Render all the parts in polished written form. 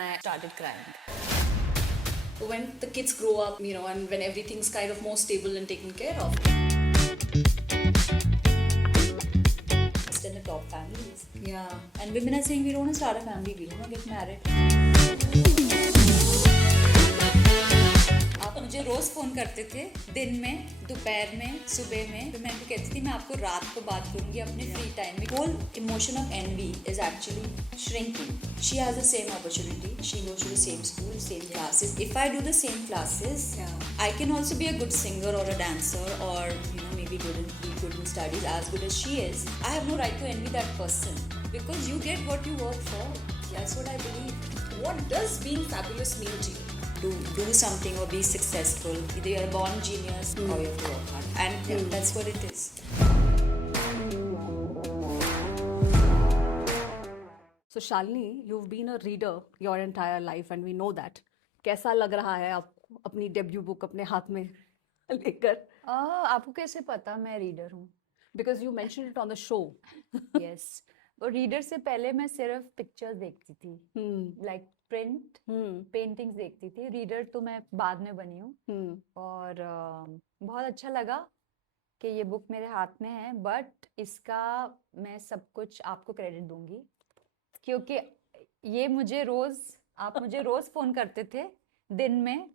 I started crying. When the kids grow up, and when everything's kind of more stable and taken care of. Just in the top families. Yeah. And women are saying we don't want to start a family, we don't want to get married. आप मुझे रोज phone करते थे, दिन में, दोपहर में, सुबह में, तो मैं उनको कहती थी मैं आपको रात को बात करूंगी अपने फ्री टाइम में. Whole emotion of envy is actually shrinking. She has the same opportunity. She goes to the same school, same classes. If I do the same classes, I can also be a good singer or a dancer, or maybe be good in studies, as good as she is. I have no right to envy that person because you get what you work for. That's what I believe. What does being fabulous mean to you? To do something or be successful. Either you're a born genius or you have to work hard. And that's what it is. So Shalini, you've been a reader your entire life and we know that. कैसा लग रहा है आपको अपनी debut book अपने हाथ में लेकर? आपको कैसे पता मैं रीडर हूँ? Because you mentioned it on the show. Yes. और रीडर से पहले मैं सिर्फ पिक्चर्स देखती थी, लाइक प्रिंट पेंटिंग्स देखती थी. रीडर तो मैं बाद में बनी हूँ. और बहुत अच्छा लगा कि ये बुक मेरे हाथ में है, बट इसका मैं सब कुछ आपको क्रेडिट दूंगी क्योंकि ये आप मुझे रोज फोन करते थे, दिन में,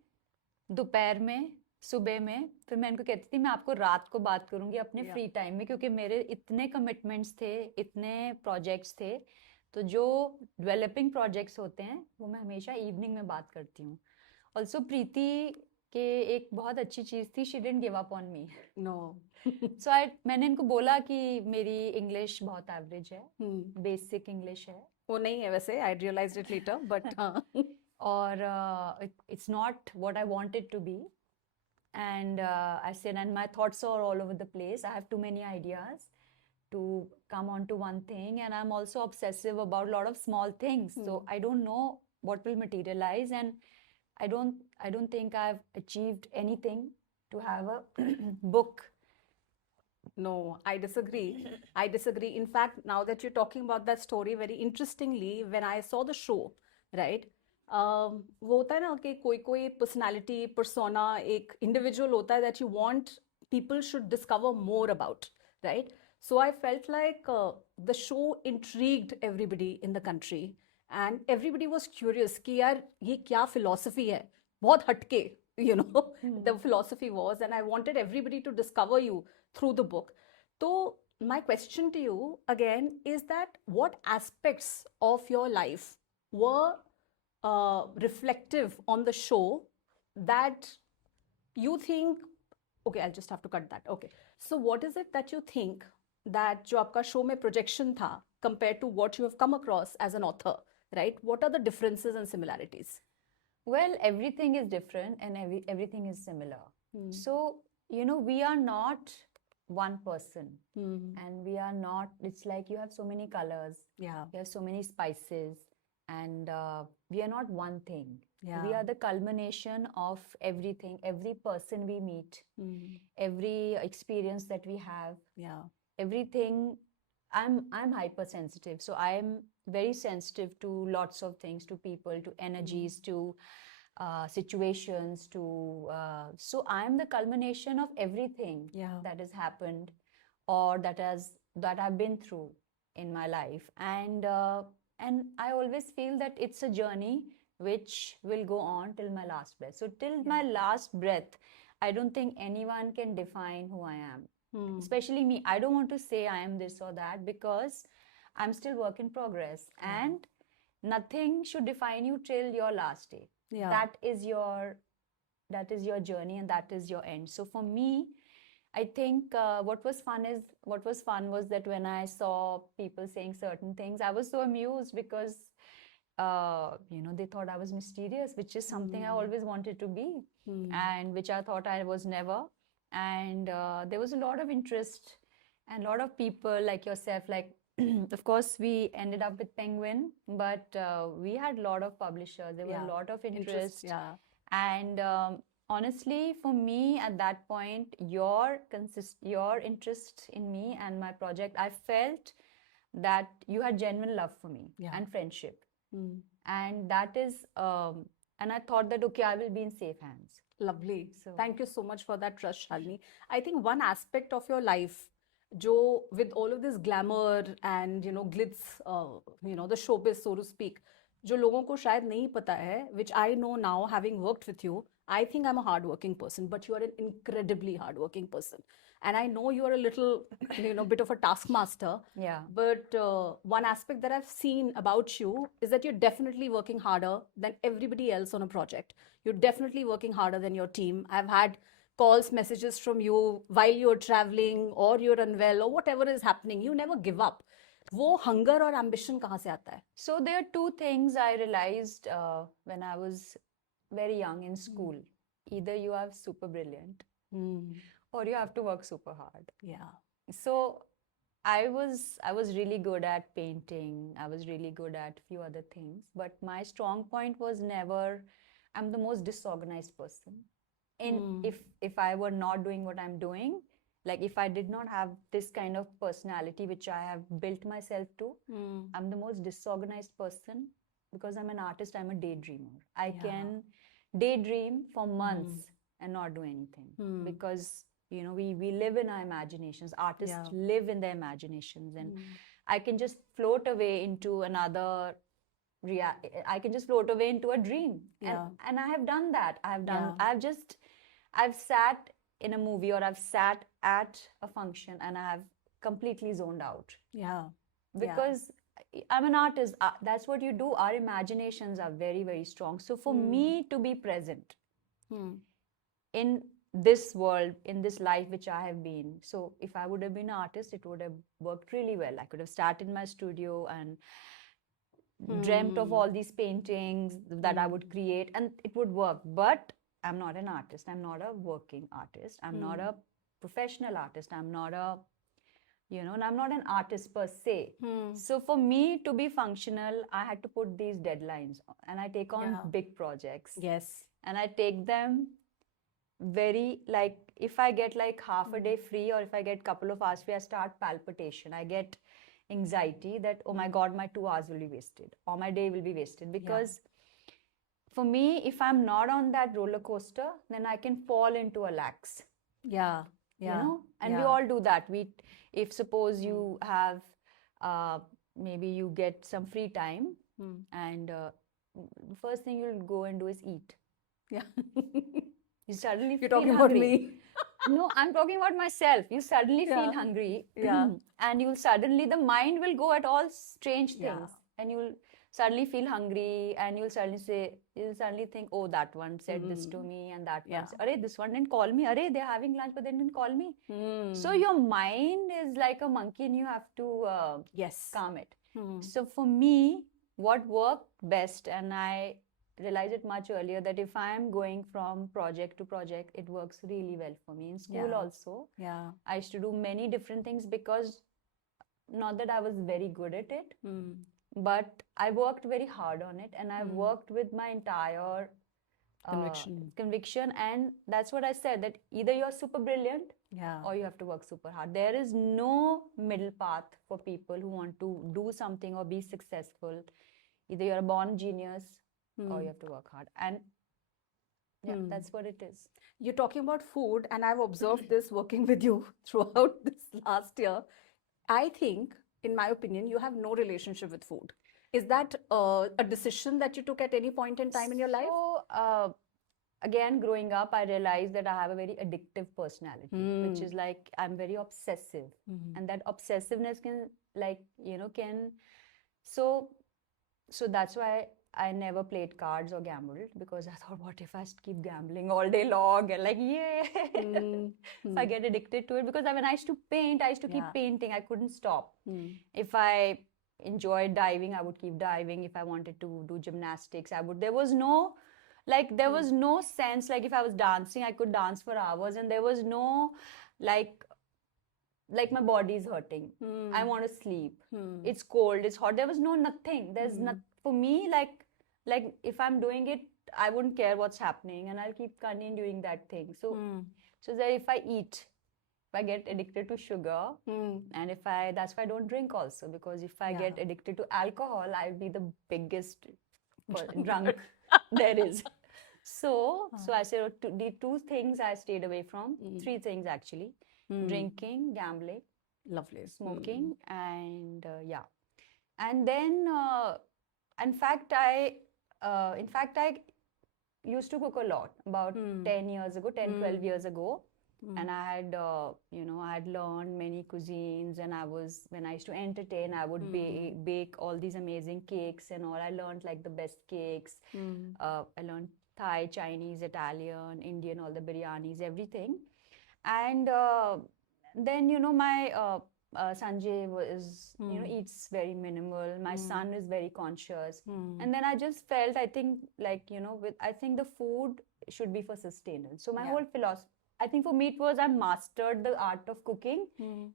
दोपहर में, सुबह में. फिर मैं इनको कहती थी मैं आपको रात को बात करूंगी अपने फ्री टाइम में, क्योंकि मेरे इतने कमिटमेंट्स थे, इतने प्रोजेक्ट्स थे. तो जो डेवलपिंग प्रोजेक्ट्स होते हैं वो मैं हमेशा इवनिंग में बात करती हूँ. ऑल्सो प्रीति के एक बहुत अच्छी चीज़ थी, she didn't give up on me. No. सो मैंने इनको बोला कि मेरी इंग्लिश बहुत एवरेज है, बेसिक इंग्लिश है. वो नहीं है वैसे, I realized it later, but और it's not what I wanted to be. And I said, and my thoughts are all over the place. I have too many ideas to come onto one thing, and I'm also obsessive about a lot of small things. So I don't know what will materialize, and I don't think I've achieved anything to have a book. No, I disagree. I disagree. In fact, now that you're talking about that story, very interestingly, when I saw the show, right? वो होता है ना कि कोई personality persona एक individual होता है that you want people should discover more about, right? So I felt like the show intrigued everybody in the country and everybody was curious कि यार ये क्या philosophy है, बहुत हटके, the philosophy was, and I wanted everybody to discover you through the book. So my question to you again is that what aspects of your life were reflective on the show that you think, okay, I'll just have to cut that. Okay. So what is it that you think that जो आपका show में projection था compared to what you have come across as an author, right? What are the differences and similarities? Well, everything is different and everything is similar. So, we are not one person. And we are not, it's like you have so many colors. Yeah. You have so many spices. And we are not one thing. Yeah. We are the culmination of everything, every person we meet, every experience that we have. Yeah. Everything. I'm hypersensitive, so I'm very sensitive to lots of things, to people, to energies, to situations, to so I'm the culmination of everything that has happened or that I've been through in my life. And I always feel that it's a journey which will go on till my last breath. So till my last breath, I don't think anyone can define who I am. Especially me. I don't want to say I am this or that because I'm still work in progress. And nothing should define you till your last day. Yeah. That is your journey and that is your end. So for me, I think what was fun was that when I saw people saying certain things, I was so amused because they thought I was mysterious, which is something I always wanted to be, and which I thought I was never. And there was a lot of interest and a lot of people like yourself, like of course we ended up with Penguin, but we had a lot of publishers. There were a lot of interest. And honestly, for me at that point, your interest in me and my project, I felt that you had genuine love for me and friendship. and that is and I thought that okay, I will be in safe hands. Lovely. So Thank you so much for that trust, Shalini. I think one aspect of your life, Joe, with all of this glamour and glitz, the showbiz, so to speak, जो लोगों को शायद नहीं पता है, which I know now, having worked with you, I think I'm a hardworking person, but you are an incredibly hardworking person. And I know you are a little, bit of a taskmaster. yeah. But one aspect that I've seen about you is that you're definitely working harder than everybody else on a project. You're definitely working harder than your team. I've had calls, messages from you while you're traveling or you're unwell or whatever is happening. You never give up. वो hunger और ambition कहाँ से आता है? So there are two things I realized when I was very young in school. Either you are super brilliant or you have to work super hard. Yeah. So I was really good at painting. I was really good at few other things, but my strong point was never I'm the most disorganized person. If I were not doing what I'm doing, like if I did not have this kind of personality which I have built myself to, I'm the most disorganized person because I'm an artist, I'm a daydreamer. I can daydream for months and not do anything because we live in our imaginations. Artists live in their imaginations, and I can just float away into another I can just float away into a dream. And I have done that. I've sat in a movie or I've sat at a function and I have completely zoned out. Because I'm an artist. That's what you do. Our imaginations are very, very strong. So for me to be present in this world, in this life which I have been, so if I would have been an artist, it would have worked really well. I could have started my studio and dreamt of all these paintings that I would create and it would work. But I'm not an artist. I'm not a working artist. I'm not a professional artist. I'm not a and I'm not an artist per se. So for me to be functional, I had to put these deadlines and I take on big projects. Yes. And I take them very, like, if I get like half a day free or if I get couple of hours free, I start palpitation. I get anxiety that, oh my God, my 2 hours will be wasted or my day will be wasted. Because for me, if I'm not on that roller coaster, then I can fall into a lax. And we all do that. If suppose you have maybe you get some free time and the first thing you'll go and do is eat. You suddenly You're feel talking hungry. about me. No, I'm talking about myself. You suddenly feel hungry and you'll suddenly, the mind will go at all strange things and you'll suddenly feel hungry and you'll suddenly think, oh, that one said this to me and that one said, Arey, this one didn't call me. Arey, they're having lunch but they didn't call me. So your mind is like a monkey and you have to calm it. So for me, what worked best, and I realized it much earlier, that if I am going from project to project, it works really well for me. In school also, I used to do many different things because not that I was very good at it, but I worked very hard on it and I worked with my entire conviction. And that's what I said, that either you're super brilliant or you have to work super hard. There is no middle path for people who want to do something or be successful. Either you're a born genius or you have to work hard. And that's what it is. You're talking about food, and I've observed this working with you throughout this last year. I think, in my opinion, you have no relationship with food. Is that a decision that you took at any point in time in your life? So, again, growing up, I realized that I have a very addictive personality, which is like, I'm very obsessive. And that obsessiveness can, so that's why I never played cards or gambled, because I thought, what if I keep gambling all day long and if I get addicted to it? Because when I used to paint, I used to keep painting. I couldn't stop. If I enjoyed diving, I would keep diving. If I wanted to do gymnastics, I would. There was no sense, like if I was dancing, I could dance for hours, and there was no like my body is hurting. I want to sleep. It's cold, it's hot. There was nothing. There's not for me, like if I'm doing it, I wouldn't care what's happening and I'll keep continuing doing that thing. So that if I eat, if I get addicted to sugar, and that's why I don't drink also, because if I get addicted to alcohol, I'll be the biggest drunk there is. So I said, the two things I stayed away from, three things actually: drinking, gambling, Lovely. smoking, and yeah. And then, in fact, I used to cook a lot about 10 years ago, 10, 12 years ago. And I had, I had learned many cuisines, and when I used to entertain, I would bake all these amazing cakes and all. I learned like the best cakes. I learned Thai, Chinese, Italian, Indian, all the biryanis, everything. And then, my Sanjay eats very minimal. My son is very conscious. And then I just felt, I think, like, I think the food should be for sustenance. So my whole philosophy, I think for me it was I mastered the art of cooking.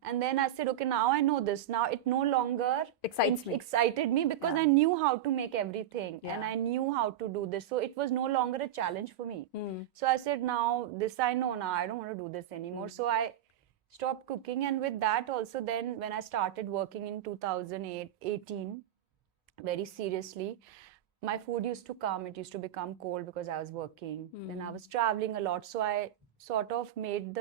And then I said, okay, now I know this. Now it no longer excited me because I knew how to make everything and I knew how to do this. So it was no longer a challenge for me. So I said, now this I know now. I don't want to do this anymore. So I stopped cooking. And with that also, then when I started working in 2018, very seriously, my food used to come. It used to become cold because I was working. Then I was traveling a lot. So I sort of made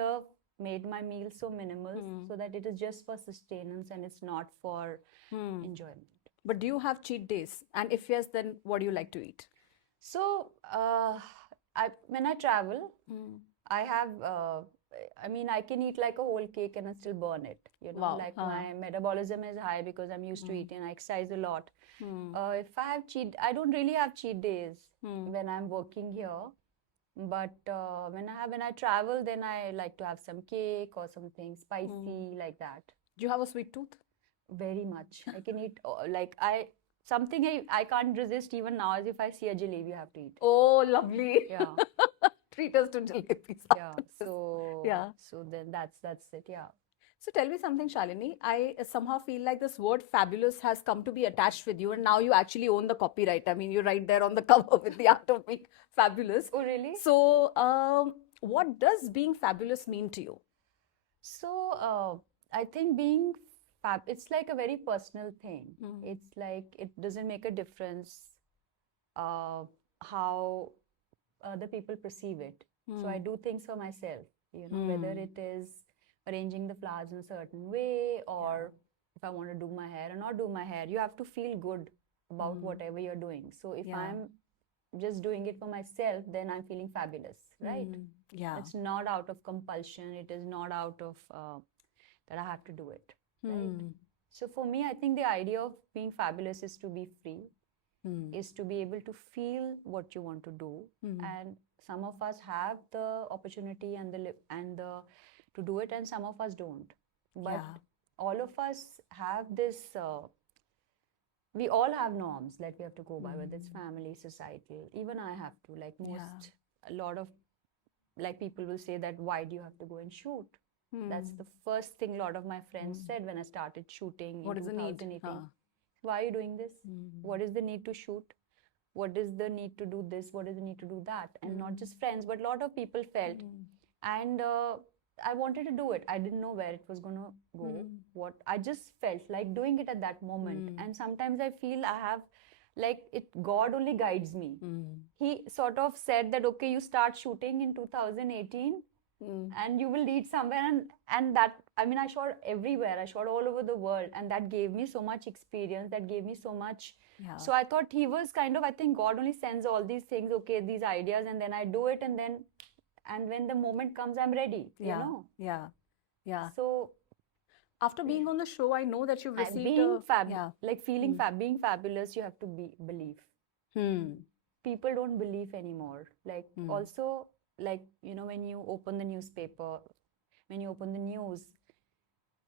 my meals so minimal so that it is just for sustenance and it's not for enjoyment. But do you have cheat days? And if yes, then what do you like to eat? So when I travel, I have I can eat like a whole cake and I still burn it. Wow. Like my metabolism is high because I'm used to eating. I exercise a lot. If I have I don't really have cheat days when I'm working here. But when I travel, then I like to have some cake or something spicy like that. Do you have a sweet tooth? Very much. I can eat something I can't resist even now is if I see a jalebi, I have to eat. Oh, lovely. Yeah. Treat us to jalebis. Yeah. So So then that's it. Yeah. So tell me something, Shalini. I somehow feel like this word fabulous has come to be attached with you, and now you actually own the copyright. I mean, you're right there on the cover with the art of being fabulous. Oh, really? So, what does being fabulous mean to you? So, I think being it's like a very personal thing. It's like it doesn't make a difference how other people perceive it. So I do things for myself, whether it is arranging the flowers in a certain way or if I want to do my hair or not do my hair. You have to feel good about whatever you're doing. So if I'm just doing it for myself, then I'm feeling fabulous, right? Yeah. It's not out of compulsion. It is not out of that I have to do it, right? So for me, I think the idea of being fabulous is to be free, is to be able to feel what you want to do. And some of us have the opportunity and the to do it, and some of us don't. But all of us have this we all have norms that we have to go by, whether it's family, societal. Even I have to, like a lot of people will say that why do you have to go and shoot? That's the first thing a lot of my friends said when I started shooting What in is the need? 2018. Why are you doing this? What is the need to shoot? What is the need to do this? What is the need to do that? And not just friends, but a lot of people felt. And I wanted to do it. I didn't know where it was going to go. What I just felt like doing it at that moment. And sometimes I feel I have God only guides me. He sort of said that, okay, you start shooting in 2018 and you will lead somewhere. And that, I shot everywhere. I shot all over the world. And that gave me so much experience. That gave me so much. So I thought he was I think God only sends all these things, okay, these ideas, and then I do it. And when the moment comes, I'm ready, you know? Yeah. So after being on the show, I know that you've received being fabulous, you have to believe. People don't believe anymore. Also, when you open the newspaper, when you open the news,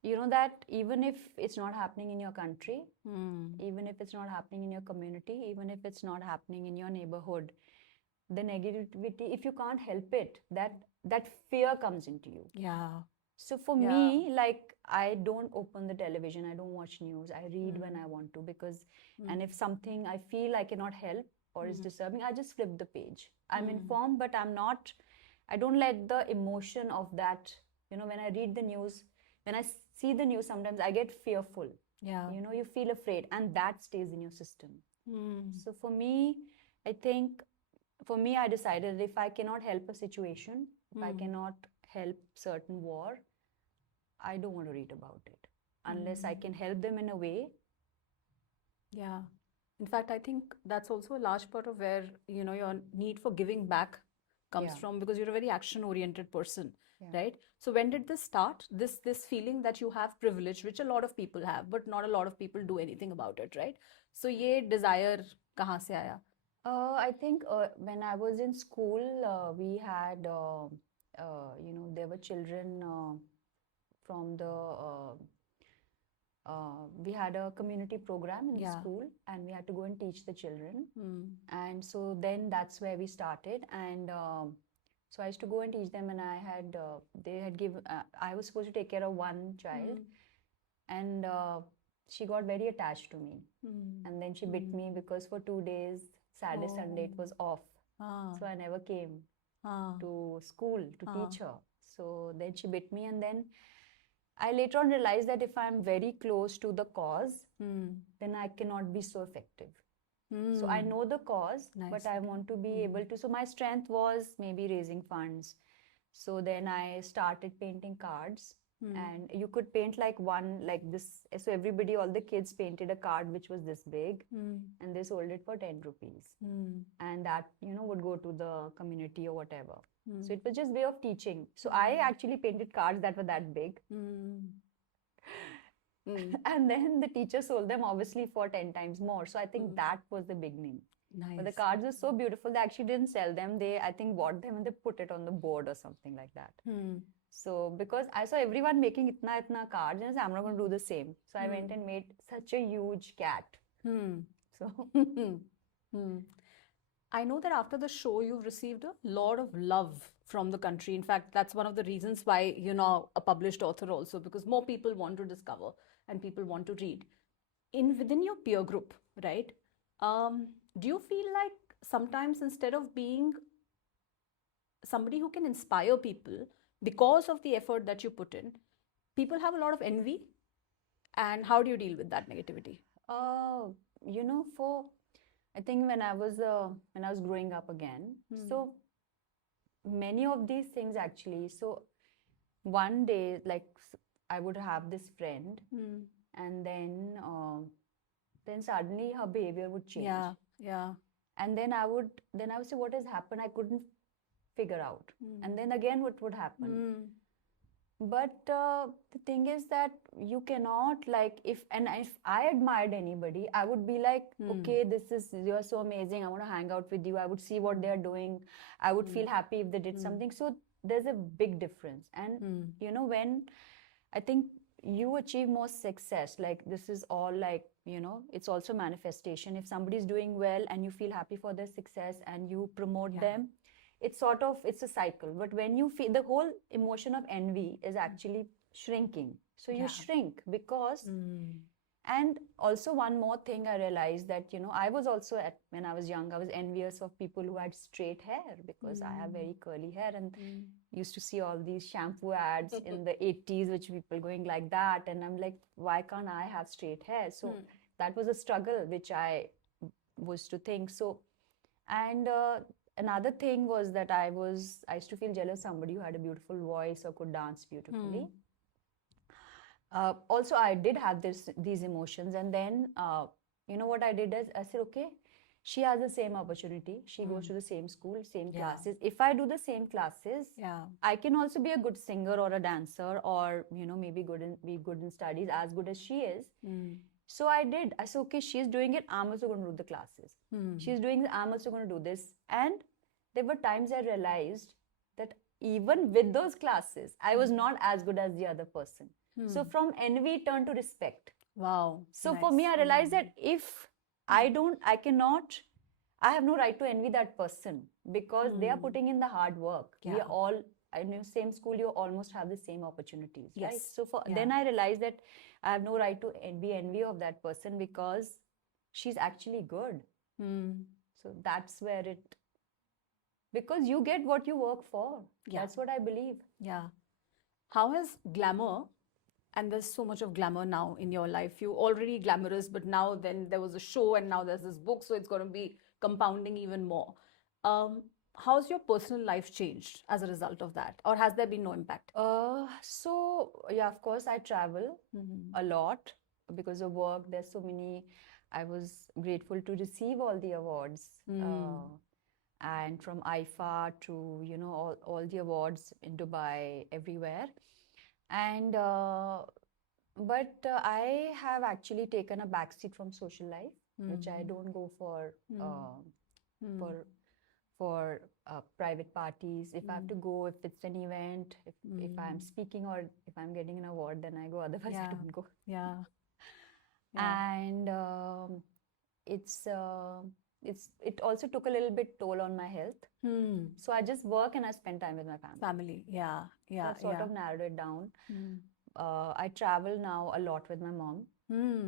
you know that even if it's not happening in your country, even if it's not happening in your community, even if it's not happening in your neighborhood, the negativity, if you can't help it, that fear comes into you. So for me, I don't open the television, I don't watch news, I read when I want to, because and if something I feel I cannot help or is disturbing, I just flip the page. I'm informed, but I don't let the emotion of that, when I read the news, when I see the news, sometimes I get fearful. You feel afraid, and that stays in your system. So for me, I think, for me, I decided that if I cannot help a situation, if I cannot help certain war, I don't want to read about it. Unless I can help them in a way. Yeah. In fact, I think that's also a large part of where, your need for giving back comes Yeah. from, because you're a very action-oriented person, Yeah. right? So when did this start? This feeling that you have privilege, which a lot of people have, but not a lot of people do anything about it, right? So ये desire कहाँ से आया? I think when I was in school, we had, there were children from the we had a community program in the Yeah. school, and we had to go and teach the children. Hmm. And so then that's where we started. And so I used to go and teach them, and they had given, I was supposed to take care of one child, and she got very attached to me. And then she bit me because for 2 days, Saturday, Sunday, it was off. Ah. So I never came Ah. to school to teach her. So then she bit me, and then I later on realized that if I'm very close to the cause, then I cannot be so effective. So I know the cause, Nice. but I want to be able to. So my strength was maybe raising funds. So then I started painting cards, and you could paint like one like this. So everybody, all the kids painted a card which was this big, and they sold it for 10 rupees. And that, would go to the community or whatever. So it was just way of teaching. So I actually painted cards that were that big. And then the teacher sold them obviously for 10 times more. So I think that was the beginning. Nice. But the cards were so beautiful, they actually didn't sell them. They, I think, bought them and they put it on the board or something like that. So because I saw everyone making itna cards, and I said, I'm not going to do the same. So I went and made such a huge cat. So I know that after the show, you've received a lot of love from the country. In fact, that's one of the reasons why you're now a published author also, because more people want to discover and people want to read. Within your peer group, right? Do you feel like sometimes instead of being somebody who can inspire people because of the effort that you put in, people have a lot of envy? And how do you deal with that negativity? I think when I was growing up again, so many of these things actually. So one day, like I would have this friend, and then suddenly her behavior would change. Yeah. And then I would say, what has happened? I couldn't figure out. And then again, what would happen? But the thing is that you cannot, like, if I admired anybody, I would be like, okay, you're so amazing. I want to hang out with you. I would see what they're doing. I would feel happy if they did something. So there's a big difference. And, when I think you achieve more success, like this is all like, it's also manifestation. If somebody's doing well and you feel happy for their success and you promote them, it's a cycle. But when you feel, the whole emotion of envy is actually shrinking. So you shrink because, and also one more thing I realized that, I was also when I was young, I was envious of people who had straight hair because I have very curly hair, and used to see all these shampoo ads in the 80s, which people going like that. And I'm like, why can't I have straight hair? So that was a struggle, which I was to think. So, and another thing was that I used to feel jealous of somebody who had a beautiful voice or could dance beautifully. Also, I did have these emotions, and then what I did is I said, okay, she has the same opportunity. She goes to the same school, same classes. If I do the same classes, I can also be a good singer or a dancer, or maybe be good in studies, as good as she is. So I did. I said, okay, she's doing it. I'm also going to do the classes. She's doing it. I'm also going to do this. And there were times I realized that even with those classes, I was not as good as the other person. So from envy, it turned to respect. Wow. So for me, I realized that if I have no right to envy that person, because they are putting in the hard work. We are all in the same school, you almost have the same opportunities, right? So then I realized that I have no right to be envy of that person because she's actually good. So that's where because you get what you work for. That's what I believe. Yeah. How has glamour And there's so much of glamour now in your life. You already glamorous, but now then there was a show and now there's this book, so it's going to be compounding even more. Um, how's your personal life changed as a result of that? Or has there been no impact? So yeah, of course, I travel Mhm. a lot because of work. There's so many. I was grateful to receive all the awards, and from IFA to all the awards in Dubai, everywhere. And but I have actually taken a backseat from social life, which I don't go for for private parties. If I have to go, if it's an event, if I'm speaking or if I'm getting an award, then I go. Otherwise, I Yeah. don't go. Yeah. And it's it also took a little bit toll on my health. So I just work and I spend time with my family. Family. Yeah. Yeah. I've sort Yeah. of narrowed it down. I travel now a lot with my mom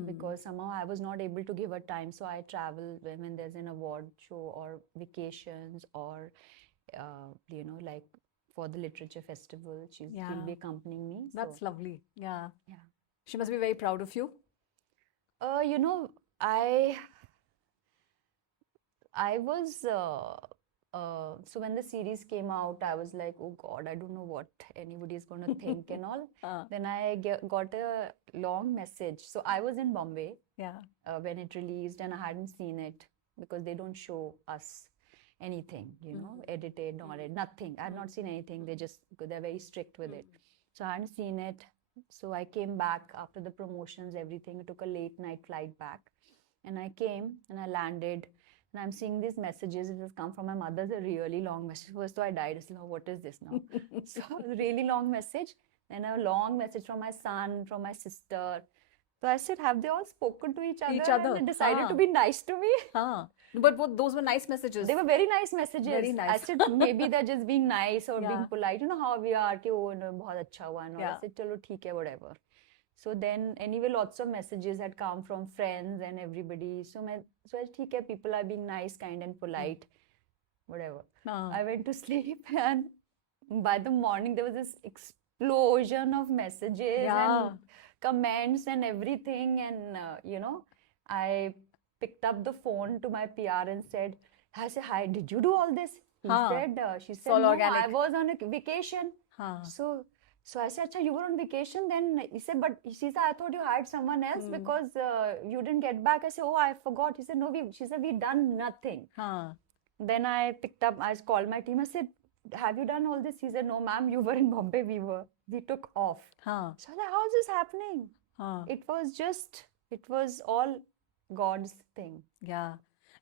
because somehow I was not able to give her time. So I travel when there's an award show or vacations or, like for the literature festival, she'll be accompanying me. That's So, lovely. Yeah. yeah. She must be very proud of you. You know, I was so when the series came out, I was like, oh God, I don't know what anybody is going to think and all. Then I got a long message. So I was in Bombay Yeah. when it released, and I hadn't seen it because they don't show us anything, edited or nothing. I had not seen anything. They're very strict with it. So I hadn't seen it. So I came back after the promotions, everything. I took a late night flight back, and I came and I landed. And I'm seeing these messages. It has come from my mother's a really long message. First, so I died. I said, oh, what is this now? So a really long message. Then a long message from my son, from my sister. So I said, have they all spoken to each other? And they decided to be nice to me. But those were nice messages. They were very nice messages. Very nice. I said, maybe they're just being nice or being polite. You know how we are, कि वो बहुत अच्छा हुआ and all. I said, चलो ठीक है, whatever. So then anyway, lots of messages had come from friends and everybody. So I said, ठीक है, people are being nice, kind and polite, whatever. I went to sleep and by the morning there was this explosion of messages and comments and everything. And, I picked up the phone to my PR and said, I said, hi, did you do all this? She said, no, I was on a vacation. So I said, you were on vacation then? He said, but she said, I thought you hired someone else because you didn't get back. I said, oh, I forgot. He said, no, she said, we done nothing. Then I picked up, I called my team. I said, have you done all this? He said, no, ma'am, you were in Bombay. We took off. So I was like, how is this happening? It was all God's thing. Yeah.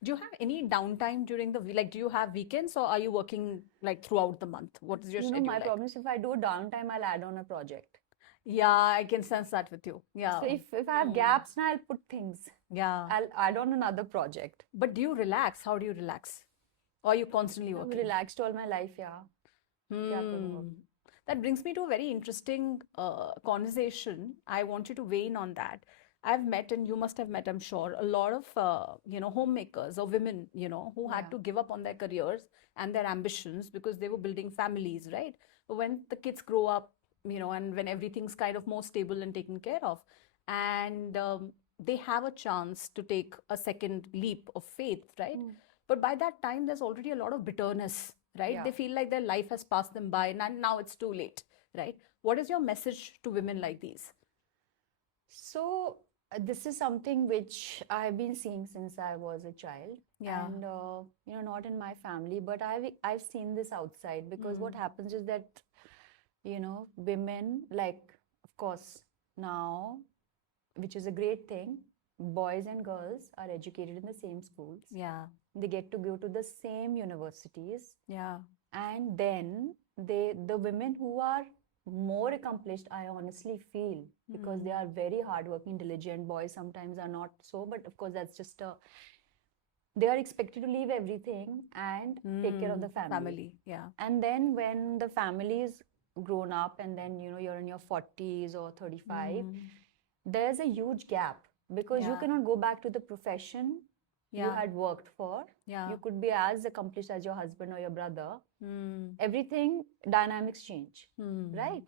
Do you have any downtime during the week? Like, do you have weekends or are you working like throughout the month? What is your schedule my like? problem is if I do downtime, I'll add on a project. Yeah, I can sense that with you. Yeah. So if I have gaps, now I'll put things. Yeah. I'll add on another project. But do you relax? How do you relax? Or are you constantly working? I've relaxed all my life, yeah. That brings me to a very interesting conversation. I want you to weigh in on that. I've met, and you must have met, I'm sure, a lot of, homemakers or women, who had to give up on their careers and their ambitions because they were building families, right? But when the kids grow up, and when everything's kind of more stable and taken care of, and they have a chance to take a second leap of faith, right? But by that time, there's already a lot of bitterness, right? Yeah. They feel like their life has passed them by and now it's too late, right? What is your message to women like these? So this is something which I've been seeing since I was a child. Yeah. And, not in my family, but I've seen this outside because what happens is that, women, like, of course, now, which is a great thing, boys and girls are educated in the same schools. Yeah. They get to go to the same universities. Yeah. And then the women who are more accomplished, I honestly feel, because they are very hardworking, diligent. Boys sometimes are not so, but of course that's just they are expected to leave everything and take care of the family. Yeah. And then when the family is grown up and then, you're in your 40s or 35, there's a huge gap because you cannot go back to the profession you had worked for. You could be as accomplished as your husband or your brother. Everything, dynamics change, right?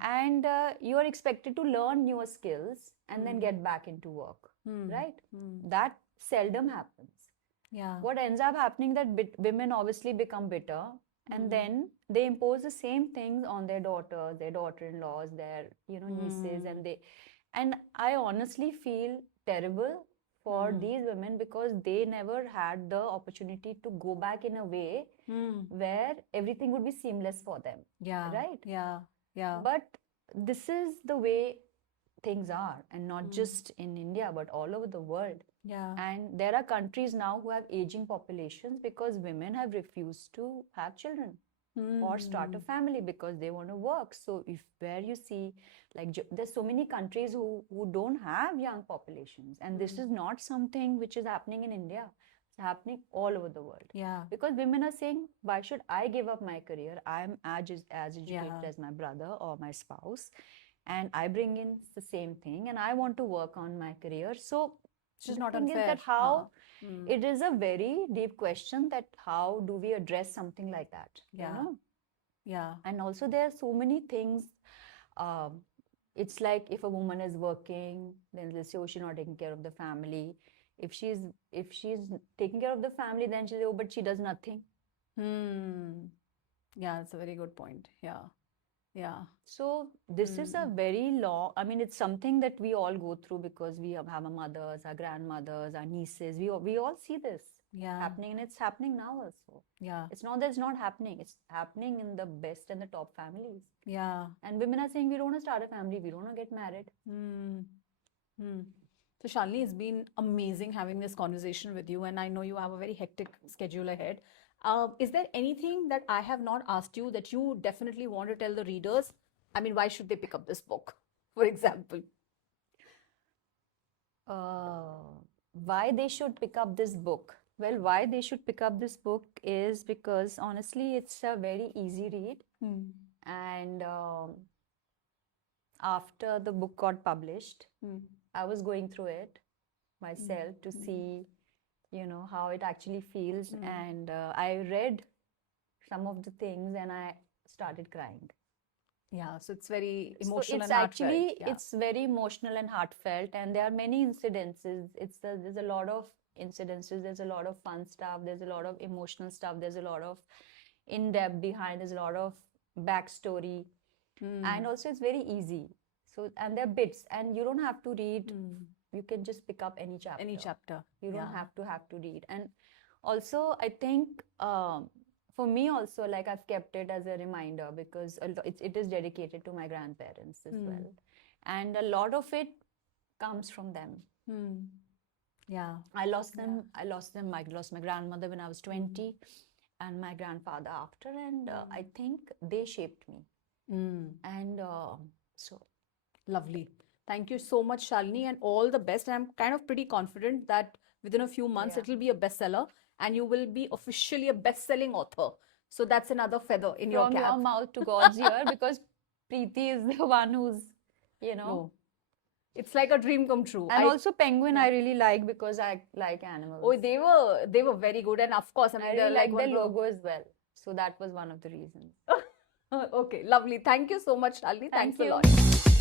and you are expected to learn newer skills and then get back into work, right? That seldom happens. Yeah. What ends up happening that women obviously become bitter, and then they impose the same things on their daughters, their daughter-in-laws, their nieces, and I honestly feel terrible for these women because they never had the opportunity to go back in a way where everything would be seamless for them. Yeah. Right? Yeah. Yeah. But this is the way things are, and not just in India, but all over the world. Yeah. And there are countries now who have aging populations because women have refused to have children or start a family because they want to work. So if where you see, like, there's so many countries who don't have young populations, and this is not something which is happening in India. It's happening all over the world. Yeah. Because women are saying, why should I give up my career? I'm as educated Yeah. as my brother or my spouse, and I bring in the same thing, and I want to work on my career. So It's just the not thing is unfair. that how it is a very deep question, that how do we address something like that? Yeah. You know? Yeah. And also there are so many things. It's like if a woman is working, then they say, oh, she's not taking care of the family. If she's taking care of the family, then she'll say, oh, but she does nothing. Yeah, it's a very good point. Yeah. Yeah. So this is a very long, I mean, it's something that we all go through because we have our mothers, our grandmothers, our nieces. We all see this happening, and it's happening now also. Yeah. It's not that it's not happening. It's happening in the best and the top families. Yeah. And women are saying, we don't want to start a family. We don't want to get married. So Shalini, it's been amazing having this conversation with you, and I know you have a very hectic schedule ahead. Is there anything that I have not asked you that you definitely want to tell the readers? I mean, why should they pick up this book, for example? Why they should pick up this book? Well, why they should pick up this book is because honestly, it's a very easy read. And after the book got published, I was going through it myself to see, how it actually feels. And I read some of the things and I started crying. Yeah, so it's very So emotional it's and heartfelt. actually, Yeah. it's very emotional and heartfelt, and there are many incidences. There's a lot of incidences, there's a lot of fun stuff, there's a lot of emotional stuff, there's a lot of in-depth behind, there's a lot of backstory, and also it's very easy. So, and there are bits, and you don't have to read, you can just pick up any chapter. Any chapter. You don't Yeah. have to read. And also, I think for me also, like, I've kept it as a reminder because it is dedicated to my grandparents as well. And a lot of it comes from them. Yeah. I lost them. I lost my grandmother when I was 20 and my grandfather after. And I think they shaped me. And so. Lovely. Thank you so much, Shalini, and all the best. I'm kind of pretty confident that within a few months, Yeah. it'll be a bestseller and you will be officially a best-selling author. So that's another feather in your From cap. your mouth to God's ear, because Preeti is the one who's, No. It's like a dream come true. And also Penguin I really like because I like animals. Oh, they were very good, and of course, I mean, I they're really like like their one of logo as well. So that was one of the reasons. Okay, lovely. Thank you so much, Shalini. Thank Thanks a you. lot.